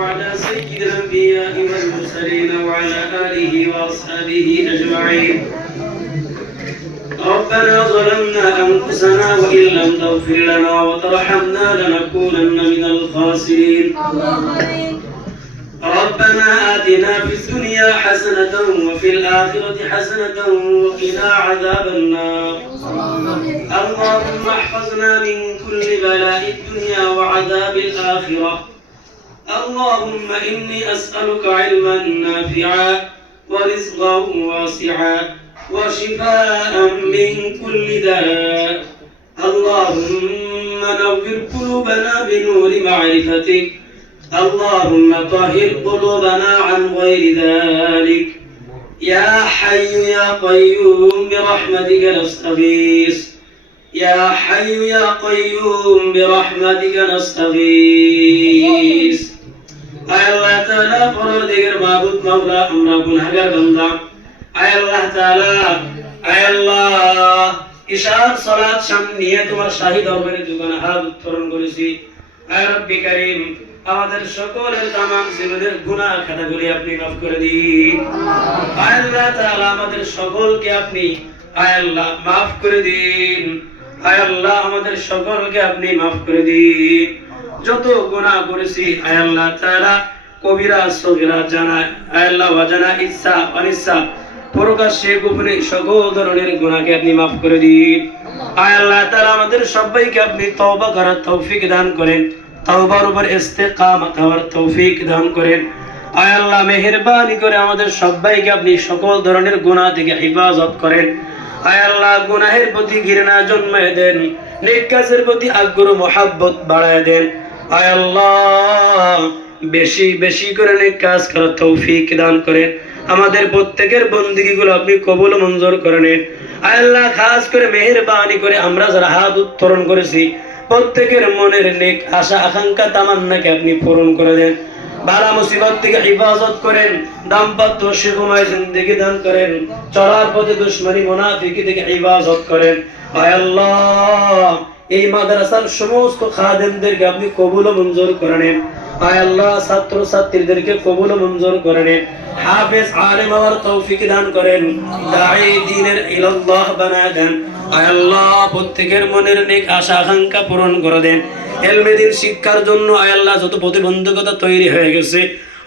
على سيد الأنبياء والمرسلين وعلى آله وأصحابه أجمعين. ربنا ظلمنا أنفسنا وإن لم تغفر لنا وترحمنا لنكونن من الخاسرين. ربنا آتنا في الدنيا حسنة وفي الآخرة حسنة وقنا عذاب النار. اللهم احفظنا من كل بلاء الدنيا وعذاب الآخرة. اللهم إني أسألك علما نافعا ورزقا واسعا وشفاء من كل داء. اللهم نور قلوبنا بنور معرفتك. اللهم طهر قلوبنا عن غير ذلك. يا حي يا قيوم برحمتك نستغيث. يا حي يا قيوم برحمتك نستغيث. আয় আল্লাহ তাআলা পরদিকের মাবুদ মাওলা আমরা গুনাহগার বান্দা। আয় আল্লাহ তাআলা, আয় আল্লাহ ইশার সালাত শান নিয়ে তোমার শাহী দরবারে যখন হাত উত্তোলন করেছি, আয় রব্বি কারীম আমাদের সকলের তামাম জীবনের গুনাহ খাতাগুলি আপনি মাফ করে দিন। আয় আল্লাহ তাআলা আমাদের সকলকে আপনি আয় আল্লাহ মাফ করে দিন। আয় আল্লাহ আমাদের সকলকে আপনি মাফ করে দিন। যত গুনাহ করেছি আয় আল্লাহ তাআলা কবিরা সগীরা জানা আয় আল্লাহ ওয়াজানা ইচ্ছা অনিচ্ছা প্রকাশ্যে গোপনে সকল ধরনের গুনাহকে আপনি মাফ করে দিন। আয় আল্লাহ তাআলা আমাদের সবাইকে আপনি তওবা করার তৌফিক দান করেন, তওবার উপর ইস্তেকামত হওয়ার তৌফিক দান করেন। আয় আল্লাহ মেহেরবানি করে আমাদের সবাইকে আপনি সকল ধরনের গুনাহ থেকে হেফাজত করেন। আয় আল্লাহ গুনাহের প্রতি ঘৃণা জন্মায় দেন, নেক কাজের প্রতি আগ্রহ মহব্বত বাড়ায় দেন। আয় আল্লাহ বেশি বেশি করে নেক কাজ করার তৌফিক দান করেন। আমাদের প্রত্যেকের বন্দেগীগুলো আপনি কবুল মঞ্জুর করে নেন। আয় আল্লাহ খাস করে মেহেরবানি করে আমরা যারা হাত উত্তোলন করেছি প্রত্যেকের মনের নেক আশা আকাঙ্ক্ষা তামান্নাকে আপনি পূরণ করে দেন। বালা মুসিবত থেকে হেফাজত করেন, দাম্পত্য সুখময় জিন্দেগি দান করেন, চলার পথে দুশমনি মুনাফিকি থেকে হেফাজত করেন। আয় আল্লাহ এই মাদ্রাসার সমস্ত খাদেমদেরকে আপনি কবুল মঞ্জুর করে নেন। আয় আল্লাহ ছাত্র ছাত্রীদেরকে কবুল মঞ্জুর করে নেন। হাফেজ আলেম হওয়ার তৌফিক দান করেন, দাঈ দ্বীনের ইলাল্লাহ বানায় দেন। আয় আল্লাহ প্রত্যেকের মনের নেক আশা আকাঙ্ক্ষা পূরণ করে দেন। ইলমে দ্বীন শিক্ষার জন্য আয় আল্লাহ যত প্রতিবন্ধকতা তৈরি হয়ে গেছে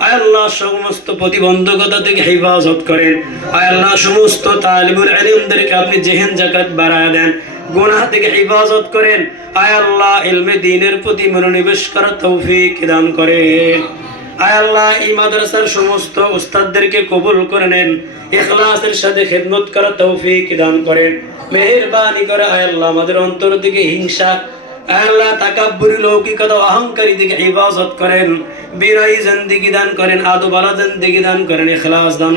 আয় আল্লাহ সমস্ত প্রতিবন্ধকতা থেকে হেফাজত করেন। আয় আল্লাহ সমস্ত তালিবুল ইলমদেরকে আপনি জেহেন জাকাত বাড়ায় দেন, গুনাহ থেকে হেফাজত করেন। আয় আল্লাহ ইলমে দ্বীনের প্রতি মনোনিবেশ করার তৌফিক দান করেন। আয় আল্লাহ এই মাদ্রাসার সমস্ত উস্তাদদেরকে কবুল করে নেন, ইখলাসের সাথে খিদমত করার তৌফিক দান করেন। মেহেরবানি করে আয় আল্লাহ আমাদের অন্তর থেকে হিংসা আয় আল্লাহ তাকাব্বুরি লৌকিকতা অহংকারী থেকে হেফাজত করেন। বিনয়ী জিন্দেগি দান করেন, আদব ওয়ালা জিন্দেগি দান করেন, ইখলাস দান